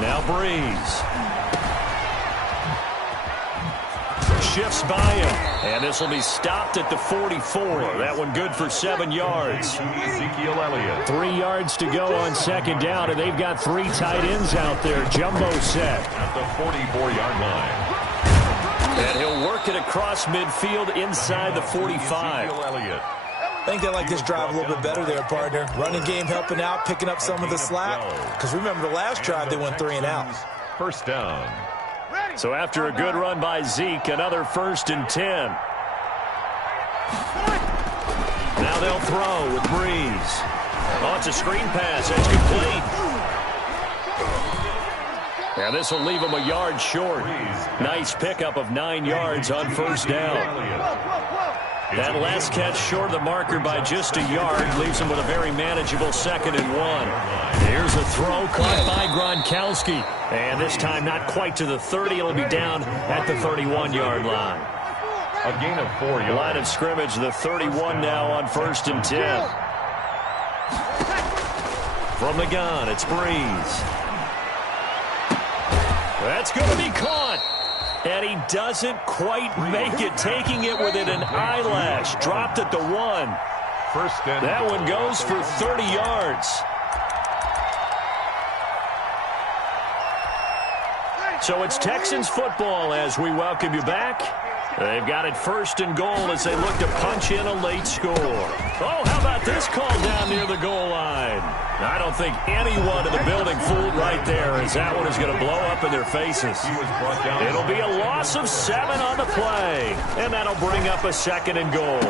Now Breeze. Shifts by him, and this will be stopped at the 44. That one good for 7 yards. Ezekiel Elliott. 3 yards to go on 2nd down, and they've got 3 tight ends out there. Jumbo set. At the 44-yard line. And he'll work it across midfield inside the 45. I think they like this drive a little bit better there, partner. Running game helping out, picking up some of the slack. Because remember the last drive, they went 3 and out. First down. So after a good run by Zeke, another 1st and 10. Now they'll throw with Breeze. Oh, it's a screen pass. It's complete. And this will leave him a yard short. Nice pickup of 9 yards on 1st down. That last catch short of the marker by just a yard leaves him with a very manageable 2nd and 1. Here's a throw caught by Gronkowski. And this time not quite to the 30. It'll be down at the 31-yard line. A gain of 4 yards. Line of scrimmage, the 31 now on 1st and 10. From the gun, it's Breeze. That's going to be caught. And he doesn't quite make it, taking it within an eyelash. Dropped at the 1. First and that one goes for 30 yards. So it's Texans football as we welcome you back. They've got it 1st and goal as they look to punch in a late score. Oh, how about this call down near the goal line? I don't think anyone in the building fooled right there, as that one is going to blow up in their faces. It'll be a loss of 7 on the play, and that'll bring up a 2nd and goal.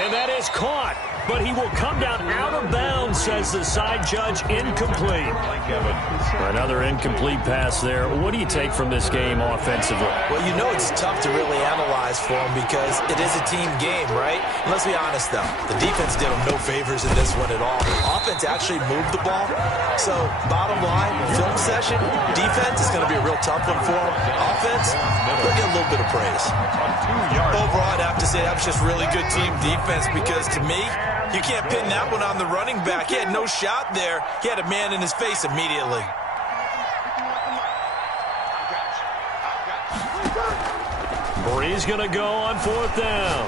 And that is caught, but he will come down out of bounds, says the side judge. Incomplete. Another incomplete pass there. What do you take from this game offensively? Well, you know it's tough to really analyze for him because it is a team game, right? And let's be honest, though. The defense did him no favors in this one at all. Offense actually moved the ball. So, bottom line, film session, defense is going to be a real tough one for him. Offense, they'll get a little bit of praise. Overall, I'd have to say that was just really good team defense because, to me, you can't pin that one on the running back. He had no shot there. He had a man in his face immediately. Breeze going to go on 4th down.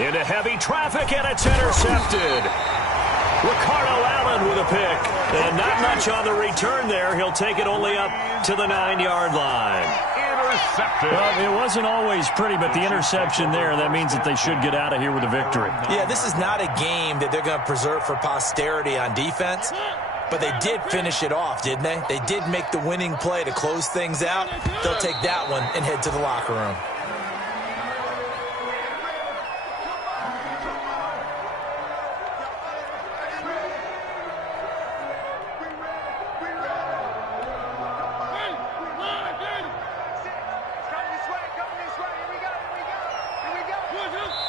Into heavy traffic, and it's intercepted. Ricardo Allen with a pick. And not much on the return there. He'll take it only up to the 9-yard line. Intercepted. Well, it wasn't always pretty, but the interception there, that means that they should get out of here with a victory. Yeah, this is not a game that they're going to preserve for posterity on defense. But they did finish it off, didn't they? They did make the winning play to close things out. They'll take that one and head to the locker room.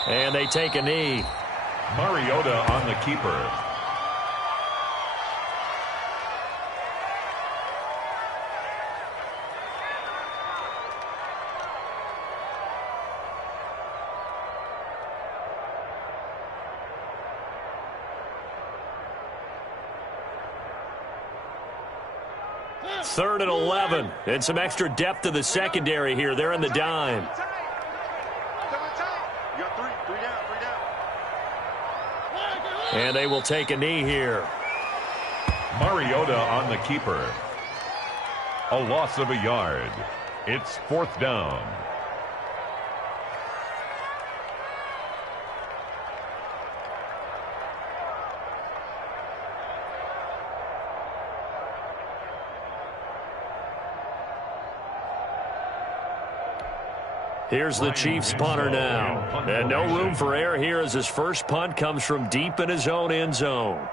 And they take a knee. Mariota on the keeper. 3rd and 11. And some extra depth to the secondary here. They're in the dime. You got three down. And they will take a knee here. Mariota on the keeper. A loss of a yard. It's 4th down. Here's the Chiefs punter now. And no room for error here as his first punt comes from deep in his own end zone.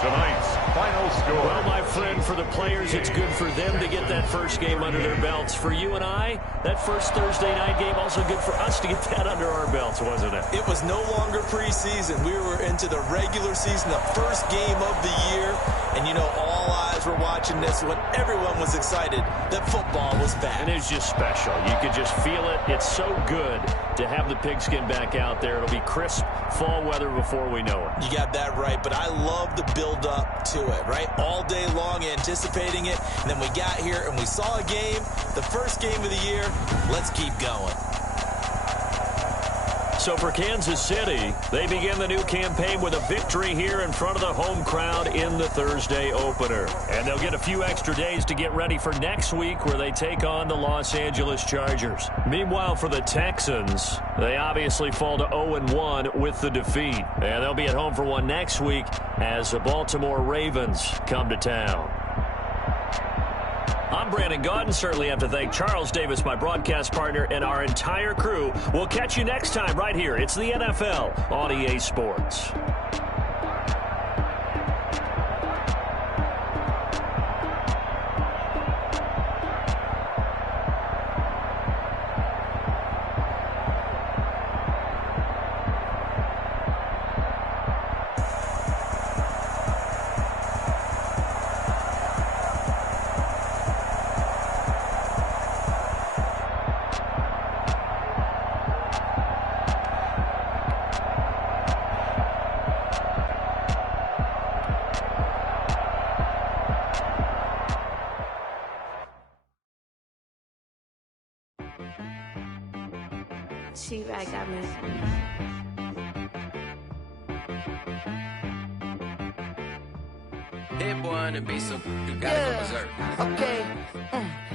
Tonight's final score. Well, my friend, for the players, it's good for them to get that first game under their belts. For you and I, that first Thursday night game, also good for us to get that under our belts, wasn't it? It was no longer preseason. We were into the regular season, the first game of the year. And, you know, all eyes were watching this when everyone was excited that football was back. And it's just special. You could just feel it. It's so good to have the pigskin back out there. It'll be crisp fall weather before we know it. You got that right, but I love the build-up to it, right? All day long anticipating it, and then we got here and we saw a game, the first game of the year. Let's keep going. So for Kansas City, they begin the new campaign with a victory here in front of the home crowd in the Thursday opener. And they'll get a few extra days to get ready for next week where they take on the Los Angeles Chargers. Meanwhile, for the Texans, they obviously fall to 0-1 with the defeat. And they'll be at home for one next week as the Baltimore Ravens come to town. I'm Brandon Gaudin. Certainly have to thank Charles Davis, my broadcast partner, and our entire crew. We'll catch you next time right here. It's the NFL on EA Sports. She-Rag got me. Hit boy on the beat, so you gotta go berserk. Okay.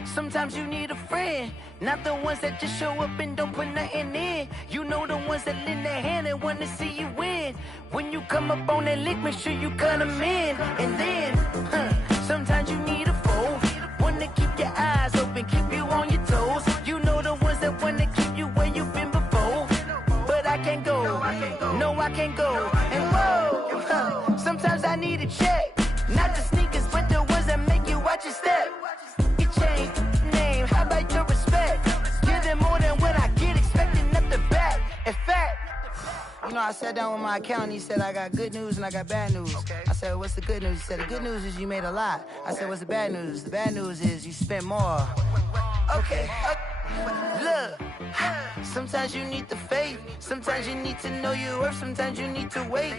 Sometimes you need a friend, not the ones that just show up and don't put nothing in. You know the ones that lend their hand and want to see you win. When you come up on that lick, make sure you cut them in. And then, sometimes you need a foe, one to keep your eyes open, keep you on your toes. You know the ones that want to keep you where you've been before. But I can't go, no I can't go. And whoa, sometimes I need a check, not the sneakers, but the ones that make you watch your step. You change name, how about your respect? Give them more than what I get, expecting nothing back. In fact, you know, I sat down with my accountant. He said, I got good news and I got bad news. I said, what's the good news? He said, the good news is you made a lot. I said, what's the bad news? The bad news is you spent more. Okay. Look, sometimes you need the faith. Sometimes you need to know your worth. Sometimes you need to wait.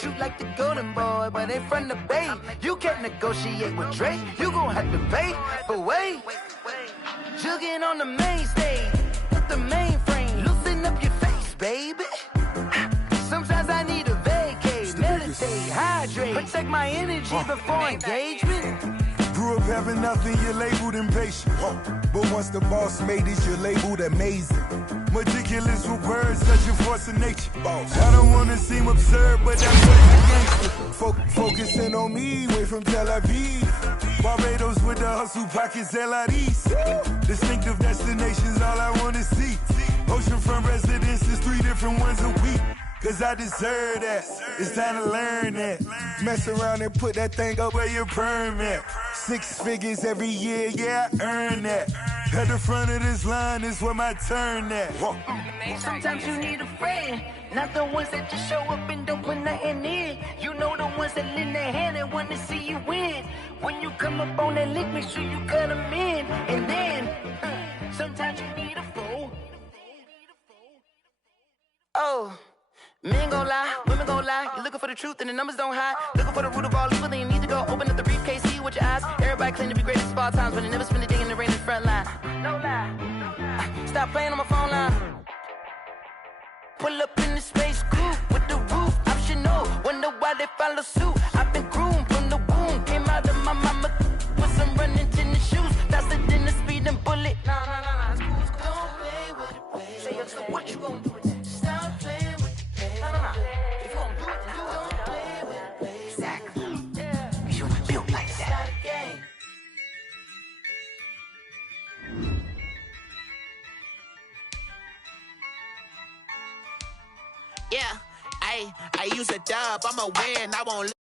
Shoot like the golden boy, but in front of the bay. You can't negotiate with Drake. You gon' have to pay. But wait, jugging on the main stage with the mainframe. Loosen up your face, baby. Sometimes I need a vacate, meditate, hydrate, protect my energy before engagement. Grew up having nothing, you're labeled impatient. But once the boss made it, you're labeled amazing. Meticulous with words, such a force of nature. I don't wanna seem absurd, but that's what the gangster. Focusing on me, way from Tel Aviv. Barbados with the hustle pockets, LIDs. Distinctive destinations, all I wanna see. Oceanfront residences, 3 different ones a week. Cause I deserve that, it's time to learn that. Mess around and put that thing up where your permit. 6 figures every year, yeah, I earn that. At the front of this line is where my turn at. Sometimes you need a friend, not the ones that just show up and don't put nothing in. You know the ones that lend their hand and wanna see you win. When you come up on that lick, make sure you cut them in. And then, sometimes you need a fool. Oh, men gon' lie, women gon' lie. You're looking for the truth and the numbers don't hide. Looking for the root of all evil, then you need to go open up the briefcase, see with your eyes. Everybody claim to be greatest of all times, but they never spend a day in the rain in the front line. No lie. Stop playing on my phone line. Pull up in the space coupe with the roof optional. Wonder why they follow suit. I've been groomed from the womb. Came out of my mama with some running tennis shoes. Faster than the speeding bullet. Nah, it's cool, it's cool. Don't play with it, play. Say, so what you gonna do with it? Stop playing with it, play. Nah. If you gonna do it, then do it. Don't play with it, play. Exactly. Yeah. You were built like that. It's not a game. Yeah, I use a dub, I'ma win, I won't